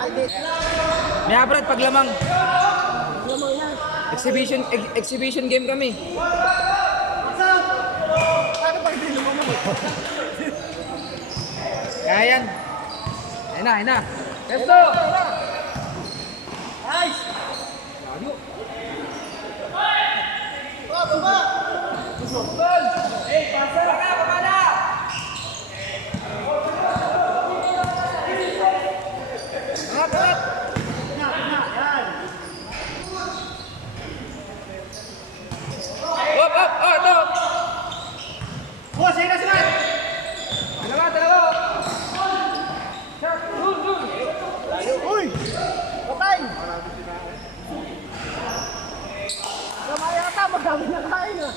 May Brad, paglamang. Exhibition game kami. Kaya yan. Ayun na. Let's go! Nice! Layo. Hey, pasa na ka, pamana! Angat! Up! Oh, ito! Sige na! Dalawa! Uy! Patay! Kamaya ka, magdami na kain ah.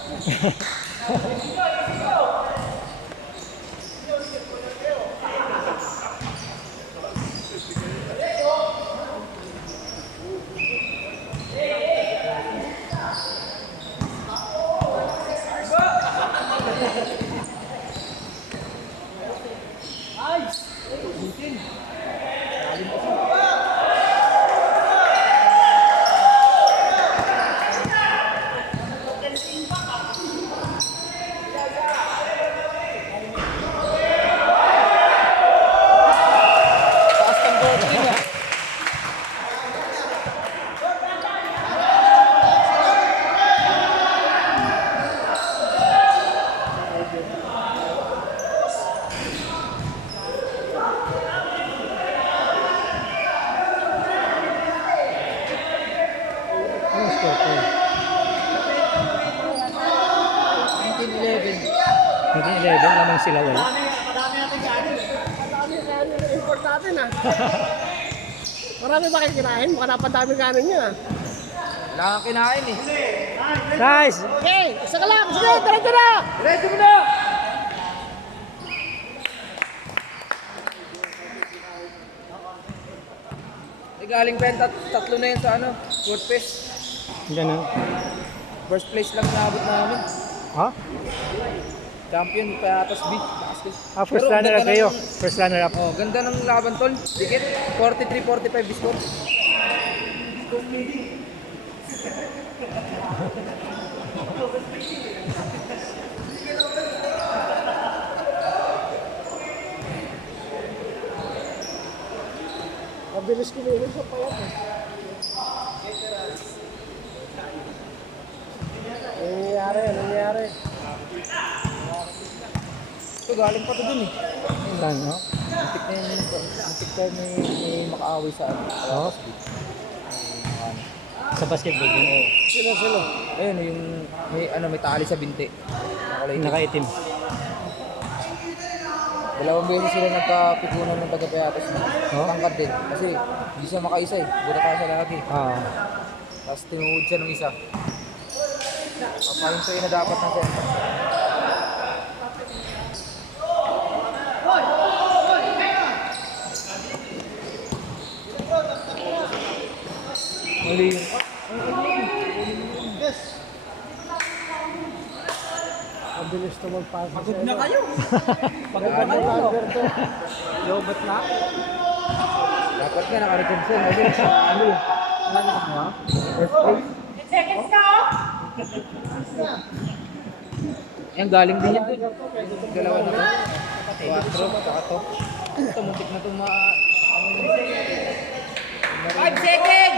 Hindi 11 lamang sila wala. Madami natin kanin. Madami kanin import natin ah. Marami ba kayo kinain? Baka napadami kanin nyo ah. Wala kang kinain eh. Guys! Okay, isa ka lang. Sige, diretso na! Diretso mo na! Galing pa yung tatlo na yun sa fourth place. Ganun. First place lang naabot namin. Ha? Champion pa atas B. First runner up kayo. First runner up. Oh, ganda ng laban tol. Dikit. 43-45 score. Mabilis kumilig sa payat eh. Nangyayari. Ito galing pa to dun eh. Saan, no? Antik na may makaaway sa Oo. Sa basketball din. Oo. Sila. Ayun yung may tali sa binti. Nakulay itim. Nakaitim. Dalawang beses sila nagkapikunan ng taga-Payatas na. Oh? Tangkad din. Kasi hindi siya makaisa eh. Burata siya lagi. Tapos tinuhod siya ng isa. Papahin sa'yo na dapat ng center. Mali yun. Yes! Mabilis to magpasa. Pagod na kayo. Pagod na kayo. Lobat na. Dapat nga naka-Richardson. Ano? First place. Seconds ka oh! Yan, galing din yan dun. Dalawa na to. 4, saka to. Ito, muntik na itong 5 seconds!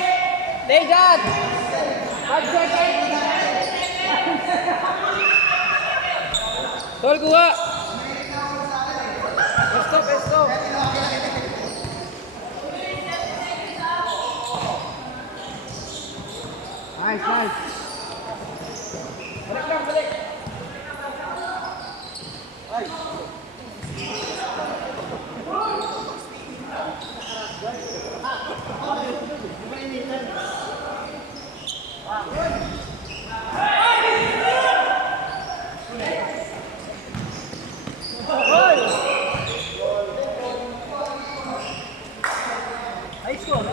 Stay dyan! 5 seconds! Tol, kuha! Stop! Nice! Balik! Ay! High score.